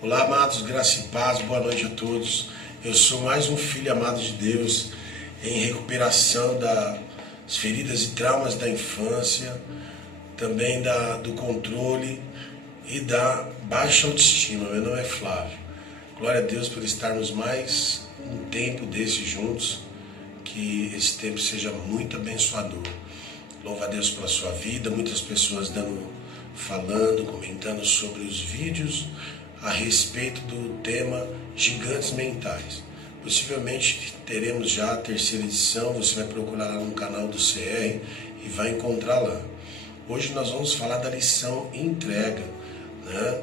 Olá, amados, graça e paz, boa noite a todos. Eu sou mais um filho amado de Deus em recuperação das feridas e traumas da infância, também do controle e da baixa autoestima. Meu nome é Flávio. Glória a Deus por estarmos mais um tempo desse juntos, que esse tempo seja muito abençoador. Louva a Deus pela sua vida, muitas pessoas falando, comentando sobre os vídeos a respeito do tema gigantes mentais. Possivelmente teremos já a terceira edição, você vai procurar lá no canal do CR e vai encontrar lá. Hoje nós vamos falar da lição entrega, né?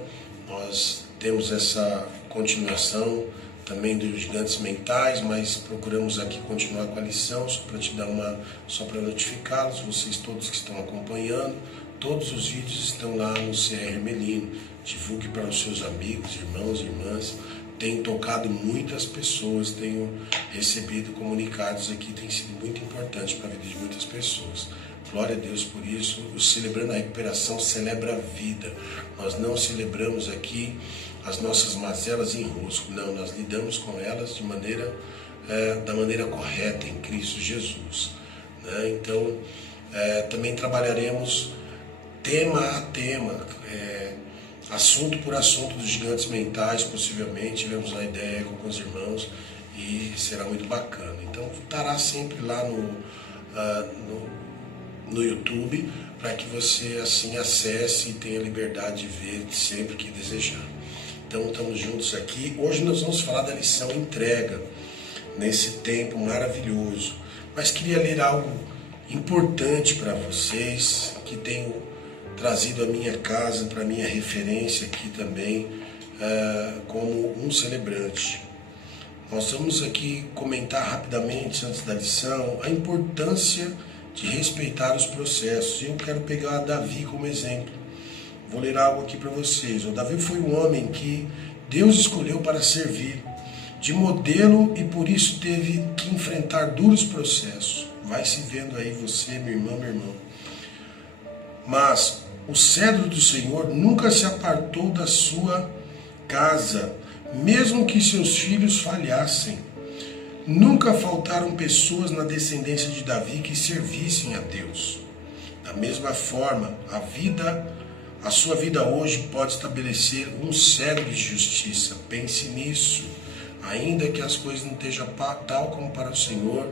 Nós temos essa continuação também dos gigantes mentais, mas procuramos aqui continuar com a lição só para notificá-los, vocês todos que estão acompanhando. Todos os vídeos estão lá no CR Melino. Divulgue para os seus amigos, irmãos e irmãs. Tem tocado muitas pessoas, tenho recebido comunicados aqui, tem sido muito importante para a vida de muitas pessoas. Glória a Deus por isso. O Celebrando a Recuperação celebra a vida. Nós não celebramos aqui as nossas mazelas em rosco, não, nós lidamos com elas da maneira correta em Cristo Jesus, né? Então, também trabalharemos tema a tema, assunto por assunto dos gigantes mentais, possivelmente. Tivemos uma ideia com alguns irmãos e será muito bacana. Então estará sempre lá no YouTube, para que você assim acesse e tenha liberdade de ver sempre que desejar. Então estamos juntos aqui. Hoje nós vamos falar da lição entrega, nesse tempo maravilhoso. Mas queria ler algo importante para vocês, que tenho trazido a minha casa para minha referência aqui também, como um celebrante. Nós vamos aqui comentar rapidamente, antes da lição, a importância de respeitar os processos. Eu quero pegar Davi como exemplo. Vou ler algo aqui para vocês. O Davi foi um homem que Deus escolheu para servir, de modelo, e por isso teve que enfrentar duros processos. Vai se vendo aí você, minha irmã, meu irmão. Mas o cedro do Senhor nunca se apartou da sua casa, mesmo que seus filhos falhassem. Nunca faltaram pessoas na descendência de Davi que servissem a Deus. Da mesma forma, a sua vida hoje pode estabelecer um cedro de justiça. Pense nisso. Ainda que as coisas não estejam tal como para o Senhor,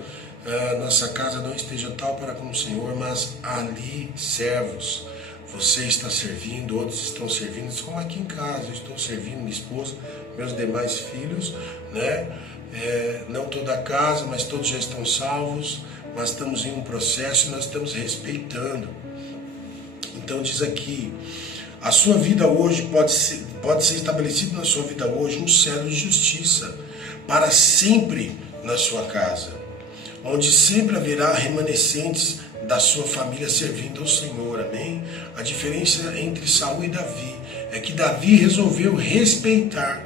nossa casa não esteja tal para como o Senhor, mas ali servos. Você está servindo, outros estão servindo, como aqui em casa, eu estou servindo minha esposa, meus demais filhos, né? Não toda a casa, mas todos já estão salvos, mas estamos em um processo e nós estamos respeitando. Então diz aqui, a sua vida hoje pode ser estabelecido na sua vida hoje um cedro de justiça, para sempre na sua casa, onde sempre haverá remanescentes da sua família servindo ao Senhor, amém? A diferença entre Saul e Davi é que Davi resolveu respeitar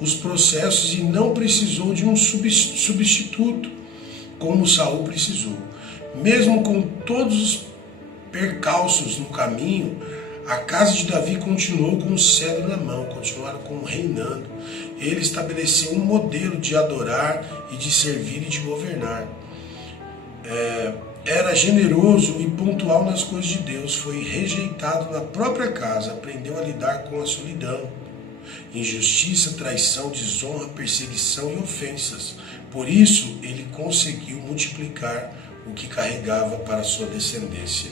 os processos e não precisou de um substituto, como Saul precisou. Mesmo com todos os percalços no caminho, a casa de Davi continuou com o cedro na mão, continuaram reinando. Ele estabeleceu um modelo de adorar e de servir e de governar. Era generoso e pontual nas coisas de Deus, foi rejeitado na própria casa, aprendeu a lidar com a solidão, injustiça, traição, desonra, perseguição e ofensas. Por isso, ele conseguiu multiplicar o que carregava para a sua descendência.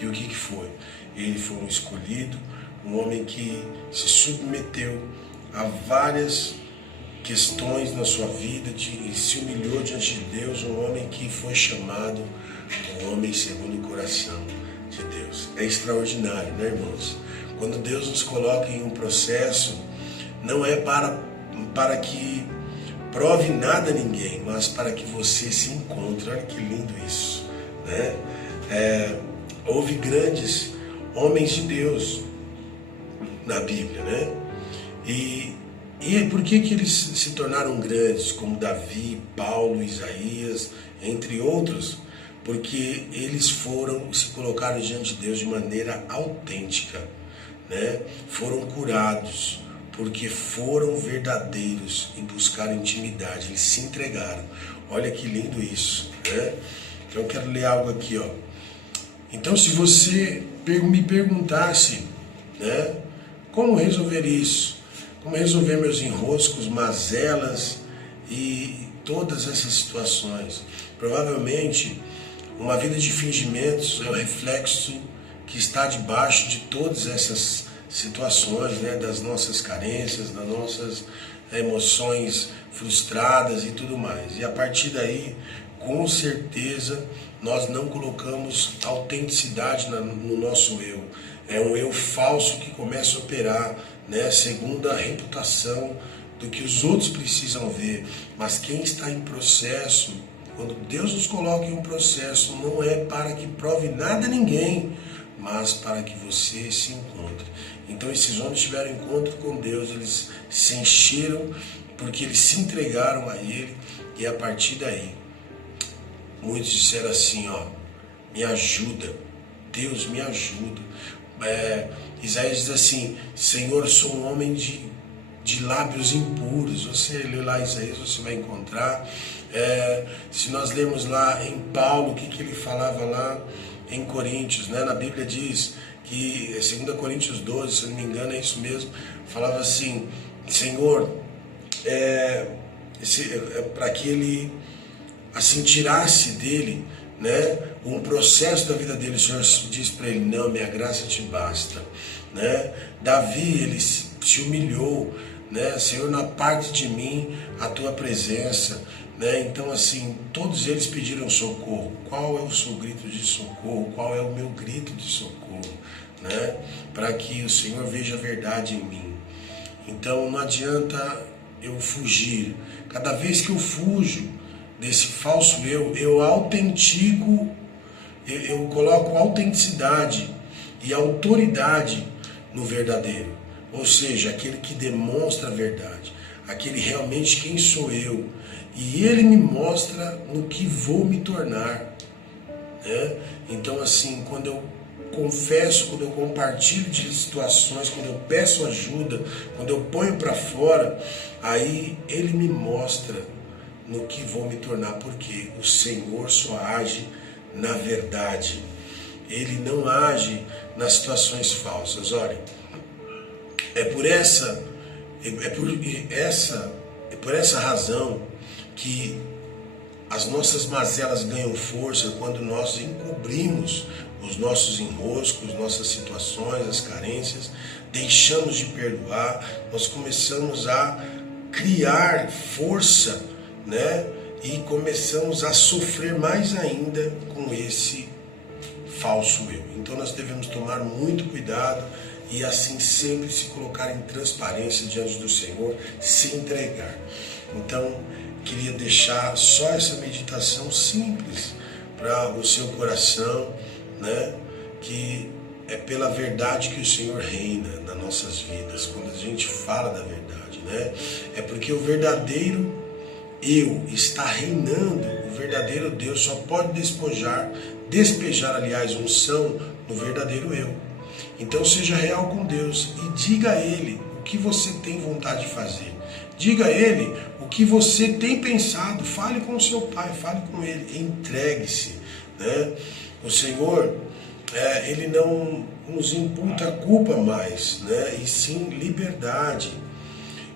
E o que foi? Ele foi um escolhido, um homem que se submeteu a várias questões na sua vida, e se humilhou diante de Deus, um homem que foi chamado um homem segundo o coração de Deus. É extraordinário, né, irmãos? Quando Deus nos coloca em um processo, não é para que prove nada a ninguém, mas para que você se encontre. Olha que lindo isso, né? Houve grandes homens de Deus na Bíblia, né? E E por que que eles se tornaram grandes, como Davi, Paulo, Isaías, entre outros? Porque eles se colocaram diante de Deus de maneira autêntica, né? Foram curados, porque foram verdadeiros em buscar intimidade, eles se entregaram. Olha que lindo isso, né? Então eu quero ler algo aqui, ó. Então, se você me perguntasse, né, como resolver isso, como resolver meus enroscos, mazelas e todas essas situações, provavelmente uma vida de fingimentos é o reflexo que está debaixo de todas essas situações, né, das nossas carências, das nossas emoções frustradas e tudo mais. E a partir daí, com certeza, nós não colocamos autenticidade no nosso eu. É um eu falso que começa a operar, né, segundo a reputação do que os outros precisam ver. Mas quem está em processo, quando Deus nos coloca em um processo, não é para que prove nada a ninguém, mas para que você se encontre. Então esses homens tiveram encontro com Deus, eles se encheram porque eles se entregaram a Ele, e a partir daí muitos disseram assim, ó, me ajuda, Deus me ajuda. Isaías diz assim, Senhor, eu sou um homem de lábios impuros. Você lê lá Isaías, você vai encontrar. Se nós lermos lá em Paulo, o que ele falava lá em Coríntios, né? Na Bíblia diz que, 2 Coríntios 12, se eu não me engano, é isso mesmo, falava assim, Senhor, para que ele assim tirasse dele, né, um processo da vida dele, o Senhor diz para ele, não, minha graça te basta, né? Davi, ele se humilhou, né? Senhor, na parte de mim a tua presença, né? Então assim, todos eles pediram socorro. Qual é o seu grito de socorro? Qual é o meu grito de socorro, né? Para que o Senhor veja a verdade em mim. Então não adianta eu fugir. Cada vez que eu fujo desse falso eu autentico, eu coloco autenticidade e autoridade no verdadeiro, ou seja, aquele que demonstra a verdade, aquele realmente quem sou eu, e ele me mostra no que vou me tornar, né? Então assim, quando eu confesso, quando eu compartilho de situações, quando eu peço ajuda, quando eu ponho para fora, aí ele me mostra no que vou me tornar, porque o Senhor só age na verdade. Ele não age nas situações falsas. Olha, é por essa razão que as nossas mazelas ganham força quando nós encobrimos os nossos enroscos, nossas situações, as carências, deixamos de perdoar, nós começamos a criar força, né? E começamos a sofrer mais ainda com esse falso eu. Então nós devemos tomar muito cuidado e assim sempre se colocar em transparência diante do Senhor, se entregar. Então queria deixar só essa meditação simples para o seu coração, né? Que é pela verdade que o Senhor reina nas nossas vidas. Quando a gente fala da verdade, né? É porque o verdadeiro eu está reinando, o verdadeiro Deus só pode despejar, aliás, unção no verdadeiro eu. Então seja real com Deus e diga a Ele o que você tem vontade de fazer. Diga a Ele o que você tem pensado. Fale com o seu Pai, fale com Ele, entregue-se, né? O Senhor, Ele não nos imputa culpa mais, né? E sim liberdade.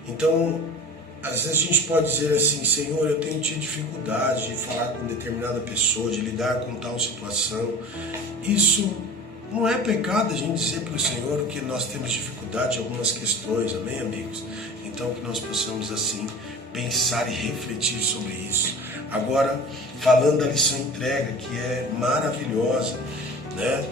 Então, às vezes a gente pode dizer assim, Senhor, eu tenho tido dificuldade de falar com determinada pessoa, de lidar com tal situação. Isso não é pecado a gente dizer para o Senhor que nós temos dificuldade em algumas questões, amém, amigos? Então que nós possamos assim pensar e refletir sobre isso. Agora, falando da lição entrega, que é maravilhosa, né?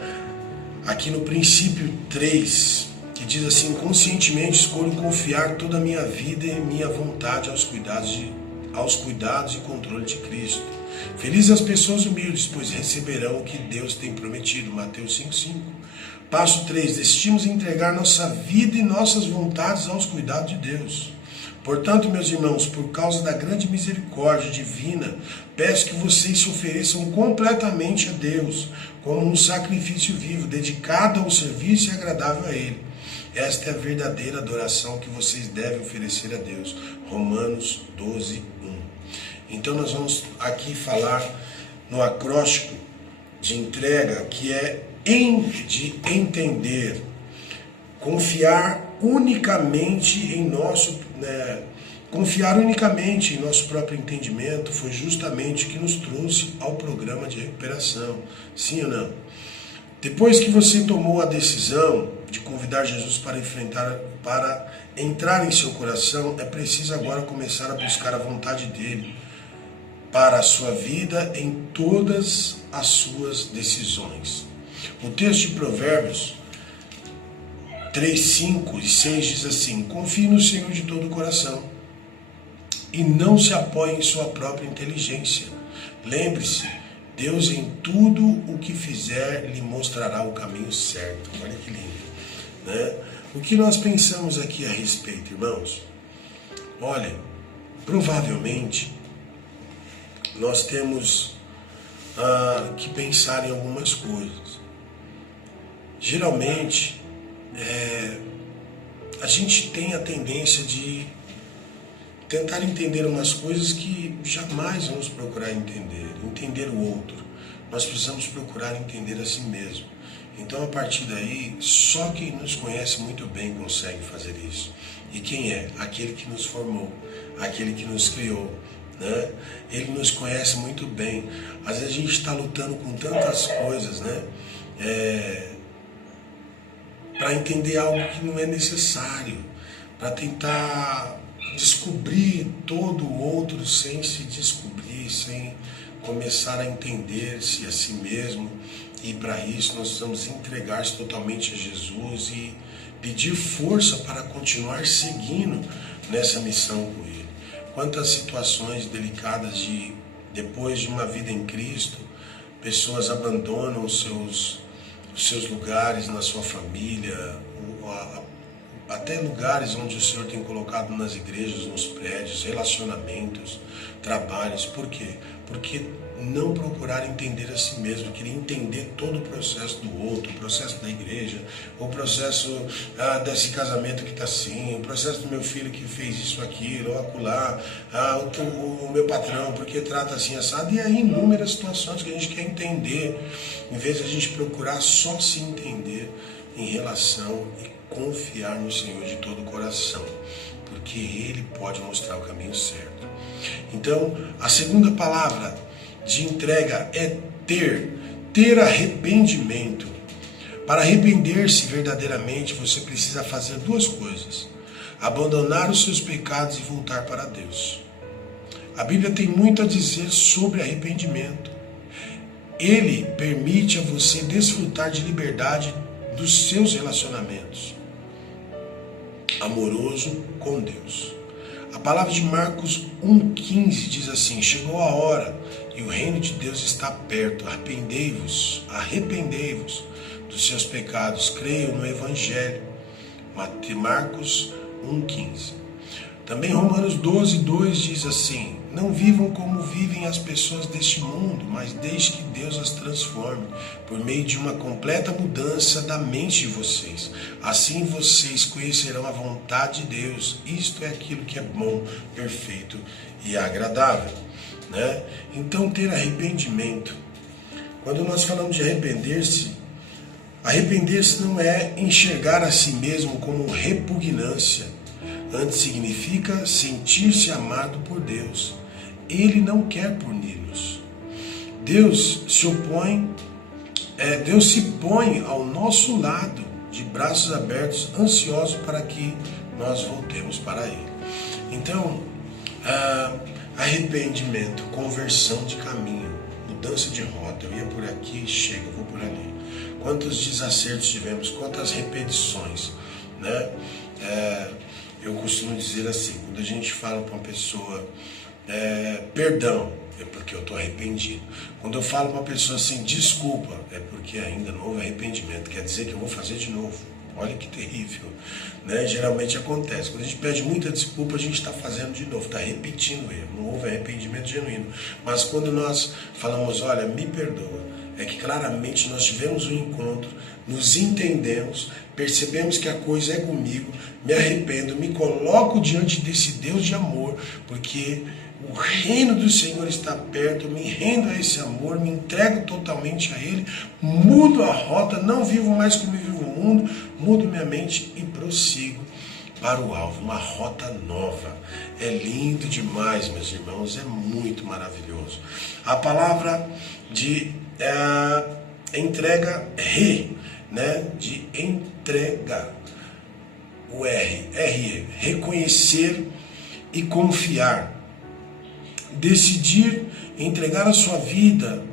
Aqui no princípio 3, que diz assim, conscientemente escolho confiar toda a minha vida e minha vontade aos cuidados e controle de Cristo. Felizes as pessoas humildes, pois receberão o que Deus tem prometido. Mateus 5,5. Passo 3, decidimos entregar nossa vida e nossas vontades aos cuidados de Deus. Portanto, meus irmãos, por causa da grande misericórdia divina, peço que vocês se ofereçam completamente a Deus, como um sacrifício vivo, dedicado ao serviço e agradável a Ele. Esta é a verdadeira adoração que vocês devem oferecer a Deus. Romanos 12, 1. Então nós vamos aqui falar no acróstico de entrega, que é de entender, confiar unicamente em nosso próprio entendimento foi justamente o que nos trouxe ao programa de recuperação. Sim ou não? Depois que você tomou a decisão de convidar Jesus para entrar em seu coração, é preciso agora começar a buscar a vontade dele para a sua vida em todas as suas decisões. O texto de Provérbios 3, 5 e 6 diz assim: confie no Senhor de todo o coração e não se apoie em sua própria inteligência. Lembre-se, Deus em tudo o que fizer lhe mostrará o caminho certo. Olha que lindo, né? O que nós pensamos aqui a respeito, irmãos? Olha, provavelmente nós temos que pensar em algumas coisas. Geralmente, a gente tem a tendência de tentar entender umas coisas que jamais vamos procurar entender o outro. Nós precisamos procurar entender a si mesmo. Então, a partir daí, só quem nos conhece muito bem consegue fazer isso. E quem é? Aquele que nos formou, aquele que nos criou, né? Ele nos conhece muito bem. Às vezes a gente está lutando com tantas coisas, né? Para entender algo que não é necessário, para tentar descobrir todo o outro sem se descobrir, sem começar a entender-se a si mesmo. E para isso nós precisamos entregar-se totalmente a Jesus e pedir força para continuar seguindo nessa missão com Ele. Quantas situações delicadas depois de uma vida em Cristo, pessoas abandonam os seus lugares na sua família, até lugares onde o Senhor tem colocado nas igrejas, nos prédios, relacionamentos, trabalhos. Por quê? Porque não procurar entender a si mesmo, querer entender todo o processo do outro, o processo da igreja, o processo desse casamento que está assim, o processo do meu filho que fez isso, aquilo, ou acolá, o meu patrão, porque trata assim, assado, e aí inúmeras situações que a gente quer entender, em vez de a gente procurar só se entender em relação e confiar no Senhor de todo o coração, porque Ele pode mostrar o caminho certo. Então, a segunda palavra de entrega é ter arrependimento. Para arrepender-se verdadeiramente, você precisa fazer duas coisas: abandonar os seus pecados e voltar para Deus. A Bíblia tem muito a dizer sobre arrependimento. Ele permite a você desfrutar de liberdade dos seus relacionamentos amoroso com Deus. A palavra de Marcos 1,15 diz assim: chegou a hora e o reino de Deus está perto. Arrependei-vos dos seus pecados, creiam no Evangelho. Marcos 1,15. Também Romanos 12,2 diz assim: não vivam como vivem as pessoas deste mundo, mas deixe que Deus as transforme por meio de uma completa mudança da mente de vocês. Assim vocês conhecerão a vontade de Deus. Isto é aquilo que é bom, perfeito e agradável, né? Então, ter arrependimento. Quando nós falamos de arrepender-se não é enxergar a si mesmo como repugnância. Antes significa sentir-se amado por Deus. Ele não quer punir-nos. Deus se põe ao nosso lado, de braços abertos, ansioso para que nós voltemos para Ele. Então, arrependimento, conversão de caminho, mudança de rota. Eu ia por aqui, chega, eu vou por ali. Quantos desacertos tivemos, quantas repetições, né? Eu costumo dizer assim, quando a gente fala para uma pessoa, perdão, é porque eu estou arrependido. Quando eu falo para uma pessoa assim, desculpa, é porque ainda não houve arrependimento, quer dizer que eu vou fazer de novo. Olha que terrível, né? Geralmente acontece. Quando a gente pede muita desculpa, a gente está fazendo de novo, está repetindo o erro. Não houve arrependimento genuíno. Mas quando nós falamos, olha, me perdoa, é que claramente nós tivemos um encontro, nos entendemos, percebemos que a coisa é comigo, me arrependo, me coloco diante desse Deus de amor, porque o reino do Senhor está perto, eu me rendo a esse amor, me entrego totalmente a Ele, mudo a rota, não vivo mais como vivo o mundo, mudo minha mente e prossigo para o alvo, uma rota nova. É lindo demais, meus irmãos, é muito maravilhoso. A palavra de entrega, né? De entrega, o R, reconhecer e confiar. Decidir entregar a sua vida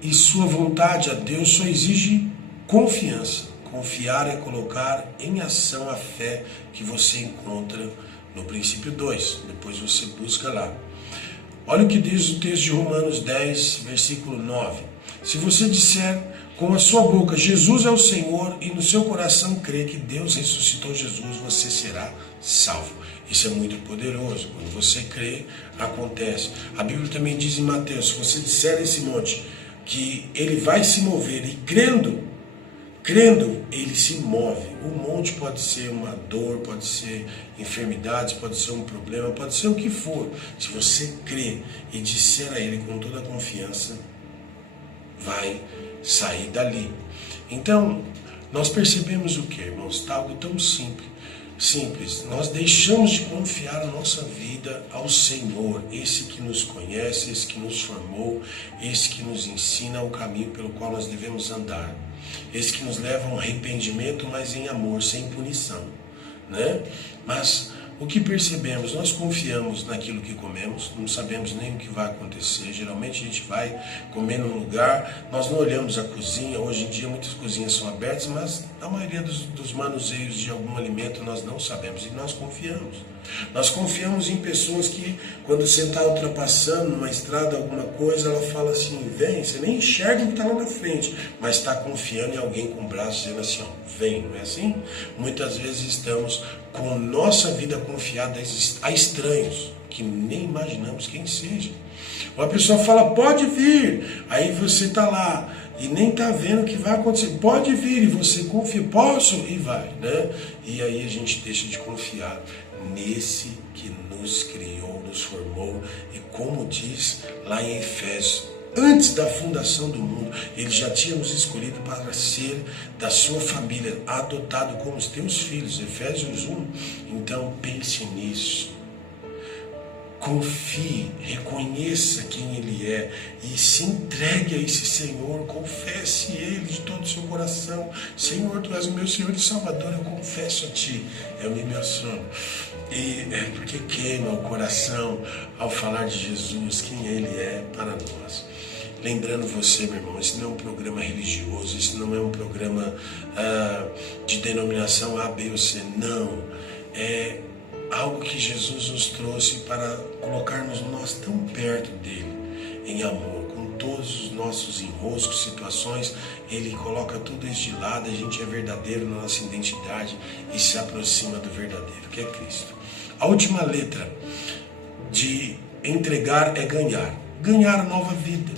e sua vontade a Deus só exige confiança. Confiar é colocar em ação a fé que você encontra no princípio 2. Depois você busca lá. Olha o que diz o texto de Romanos 10, versículo 9. Se você disser com a sua boca, Jesus é o Senhor, e no seu coração crer que Deus ressuscitou Jesus, você será salvo. Isso é muito poderoso. Quando você crê, acontece. A Bíblia também diz em Mateus, se você disser a esse monte que ele vai se mover, e crendo, ele se move. O monte pode ser uma dor, pode ser enfermidades, pode ser um problema, pode ser o que for. Se você crê e disser a ele com toda a confiança, vai sair dali. Então, nós percebemos o que, irmãos? Está algo tão simples. Nós deixamos de confiar a nossa vida ao Senhor, esse que nos conhece, esse que nos formou, esse que nos ensina o caminho pelo qual nós devemos andar, esse que nos leva a um arrependimento, mas em amor, sem punição, né? Mas o que percebemos? Nós confiamos naquilo que comemos, não sabemos nem o que vai acontecer. Geralmente a gente vai comer num lugar, nós não olhamos a cozinha. Hoje em dia muitas cozinhas são abertas, mas a maioria dos manuseios de algum alimento nós não sabemos e nós confiamos. Nós confiamos em pessoas que, quando você está ultrapassando numa estrada alguma coisa, ela fala assim, vem, você nem enxerga o que está lá na frente, mas está confiando em alguém com o braço dizendo assim, ó, vem, não é assim? Muitas vezes estamos com nossa vida confiada a estranhos, que nem imaginamos quem seja. Uma pessoa fala, pode vir, aí você está lá e nem está vendo o que vai acontecer, pode vir, e você confia, posso, e vai, né? E aí a gente deixa de confiar nesse que nos criou, nos formou, e como diz lá em Efésios, antes da fundação do mundo, Ele já tinha nos escolhido para ser da sua família, adotado como os teus filhos, Efésios 1. Então pense nisso. Confie, reconheça quem Ele é e se entregue a esse Senhor, confesse Ele de todo o seu coração. Senhor, Tu és o meu Senhor e Salvador, eu confesso a Ti, é o meu sono. E é porque queima o coração ao falar de Jesus, quem Ele é para nós. Lembrando você, meu irmão, esse não é um programa religioso, isso não é um programa de denominação A, B ou C, não. É algo que Jesus nos trouxe para colocarmos nós tão perto dele, em amor, com todos os nossos enroscos, situações. Ele coloca tudo isso de lado, a gente é verdadeiro na nossa identidade e se aproxima do verdadeiro, que é Cristo. A última letra de entregar é ganhar, ganhar nova vida.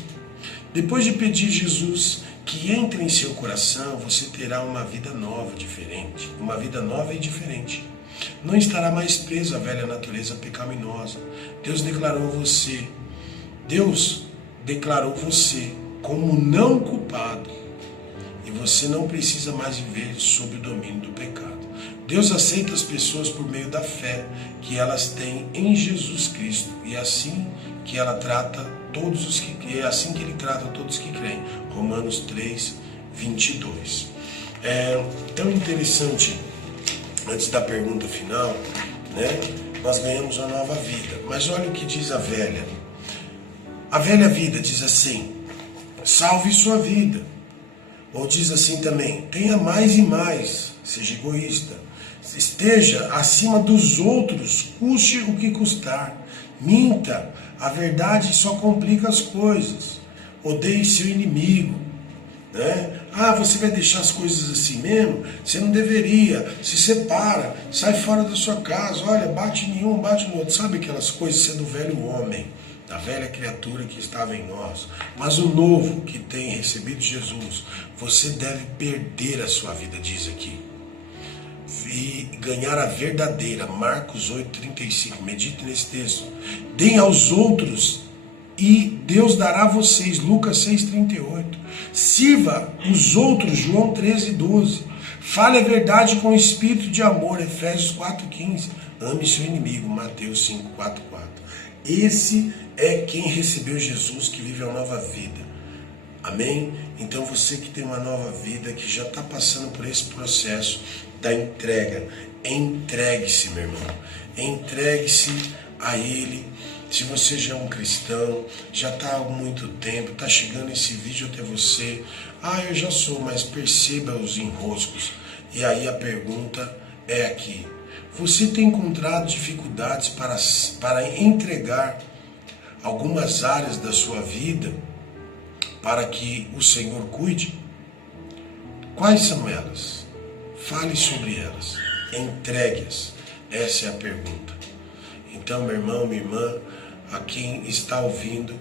Depois de pedir Jesus que entre em seu coração, você terá uma vida nova, diferente, uma vida nova e diferente. Não estará mais preso à velha natureza pecaminosa. Deus declarou você como não culpado. E você não precisa mais viver sob o domínio do pecado. Deus aceita as pessoas por meio da fé que elas têm em Jesus Cristo. E é assim que Ele trata todos os que creem. Romanos 3, 22. É tão interessante. Antes da pergunta final, né? Nós ganhamos uma nova vida. Mas olha o que diz a velha. A velha vida diz assim, salve sua vida. Ou diz assim também, tenha mais e mais, seja egoísta. Esteja acima dos outros, custe o que custar. Minta, a verdade só complica as coisas. Odeie seu inimigo. né? Ah, você vai deixar as coisas assim mesmo? Você não deveria. Se separa, sai fora da sua casa. Olha, bate em um, bate no outro. Sabe aquelas coisas? Isso é do velho homem, da velha criatura que estava em nós. Mas o novo que tem recebido Jesus, você deve perder a sua vida, diz aqui, e ganhar a verdadeira. Marcos 8,35. Medite nesse texto. Deem aos outros e Deus dará a vocês. Lucas 6,38. Sirva os outros. João 13,12. Fale a verdade com espírito de amor. Efésios 4,15. Ame seu inimigo. Mateus 5,4,4. Esse é quem recebeu Jesus, que vive a nova vida. Amém? Então você que tem uma nova vida, que já está passando por esse processo da entrega, entregue-se, meu irmão. Entregue-se a Ele. Se você já é um cristão, já está há muito tempo, está chegando esse vídeo até você. Ah, eu já sou, mas perceba os enroscos. E aí a pergunta é aqui. Você tem encontrado dificuldades para entregar algumas áreas da sua vida para que o Senhor cuide? Quais são elas? Fale sobre elas. Entregue-as. Essa é a pergunta. Então, meu irmão, minha irmã, a quem está ouvindo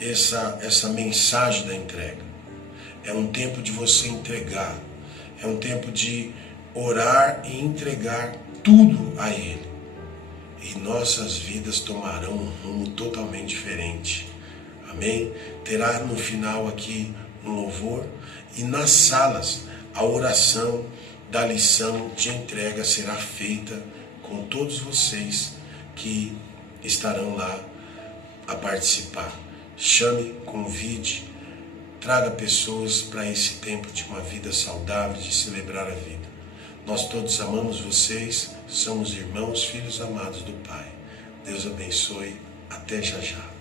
essa mensagem da entrega, é um tempo de você entregar. É um tempo de orar e entregar tudo a Ele. E nossas vidas tomarão um rumo totalmente diferente. Amém? Terá no final aqui um louvor, e nas salas a oração da lição de entrega será feita com todos vocês que estarão lá a participar. Chame, convide, traga pessoas para esse tempo de uma vida saudável, de celebrar a vida. Nós todos amamos vocês, somos irmãos, filhos amados do Pai. Deus abençoe, até já já.